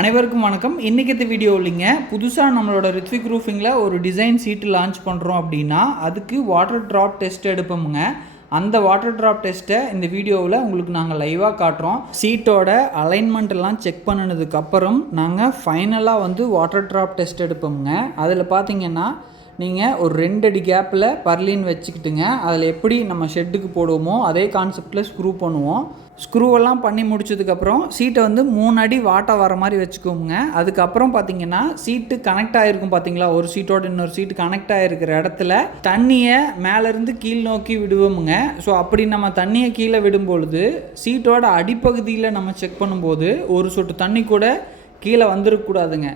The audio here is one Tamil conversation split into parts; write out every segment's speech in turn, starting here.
அனைவருக்கும் வணக்கம். இன்றைக்கி இந்த வீடியோ இல்லைங்க, புதுசாக நம்மளோட ரித்விக் ரூஃபிங்கில் ஒரு டிசைன் சீட்டு லான்ச் பண்ணுறோம் அப்படின்னா அதுக்கு வாட்டர் ட்ராப் டெஸ்ட் எடுப்போமுங்க. அந்த வாட்டர் ட்ராப் டெஸ்ட்டை இந்த வீடியோவில் உங்களுக்கு நாங்கள் லைவாக காட்டுறோம். சீட்டோட அலைன்மெண்ட் எல்லாம் செக் பண்ணினதுக்கப்புறம் நாங்கள் ஃபைனலாக வாட்டர் ட்ராப் டெஸ்ட் எடுப்போமுங்க. அதில் பார்த்தீங்கன்னா நீங்கள் ஒரு 2 அடி கேப்பில் பர்லின் வச்சுக்கிட்டுங்க, அதில் எப்படி நம்ம ஷெட்டுக்கு போடுவோமோ அதே கான்செப்டில் ஸ்க்ரூ பண்ணுவோம். ஸ்க்ரூவெல்லாம் பண்ணி முடிச்சதுக்கப்புறம் சீட்டை 3 அடி வாட்டை வர மாதிரி வச்சுக்கோங்க. அதுக்கப்புறம் பார்த்தீங்கன்னா சீட்டு கனெக்ட் ஆகிருக்கும் பார்த்தீங்களா, ஒரு சீட்டோட இன்னொரு சீட்டு கனெக்ட் ஆகிருக்கிற இடத்துல தண்ணியை மேலேருந்து கீழ் நோக்கி விடுவோமுங்க. ஸோ அப்படி நம்ம தண்ணியை கீழே விடும்பொழுது சீட்டோட அடிப்பகுதியில் நம்ம செக் பண்ணும்போது ஒரு சொட்டு தண்ணி கூட கீழே வந்துடக்கூடாதுங்க.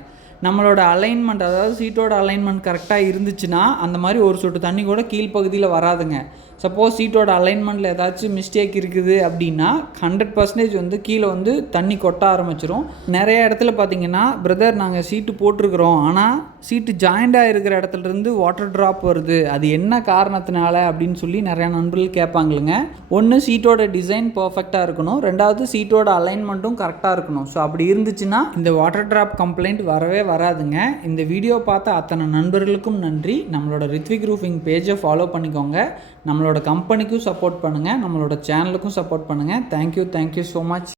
நம்மளோட அலைன்மெண்ட், அதாவது சீட்டோட அலைன்மெண்ட் கரெக்டாக இருந்துச்சுன்னா அந்த மாதிரி ஒரு சொட்டு தண்ணி கூட கீழ்ப்பகுதியில் வராதுங்க. சப்போஸ் சீட்டோட அலைன்மெண்ட்டில் ஏதாச்சும் மிஸ்டேக் இருக்குது அப்படின்னா 100% கீழே தண்ணி கொட்ட ஆரம்பிச்சிடும். நிறைய இடத்துல பார்த்தீங்கன்னா, பிரதர் நாங்கள் சீட்டு போட்டிருக்கிறோம், ஆனால் சீட்டு ஜாயிண்டாக இருக்கிற இடத்துலேருந்து வாட்டர் ட்ராப் வருது, அது என்ன காரணத்தினால அப்படின்னு சொல்லி நிறையா நண்பர்கள் கேட்பாங்களுங்க. ஒன்று, சீட்டோட டிசைன் பர்ஃபெக்டாக இருக்கணும், ரெண்டாவது சீட்டோட அலைன்மெண்ட்டும் கரெக்டாக இருக்கணும். ஸோ அப்படி இருந்துச்சுன்னா இந்த வாட்டர் ட்ராப் கம்ப்ளைண்ட் வரவே வராதுங்க. இந்த வீடியோ பார்த்த அத்தனை நண்பர்களுக்கும் நன்றி. நம்மளோட ரித்விக் ரூஃபிங் பேஜை ஃபாலோ பண்ணிக்கோங்க. நம்மளோட கம்பெனிக்கும் சப்போர்ட் பண்ணுங்கள், நம்மளோட சேனலுக்கும் சப்போர்ட் பண்ணுங்கள். Thank you so much.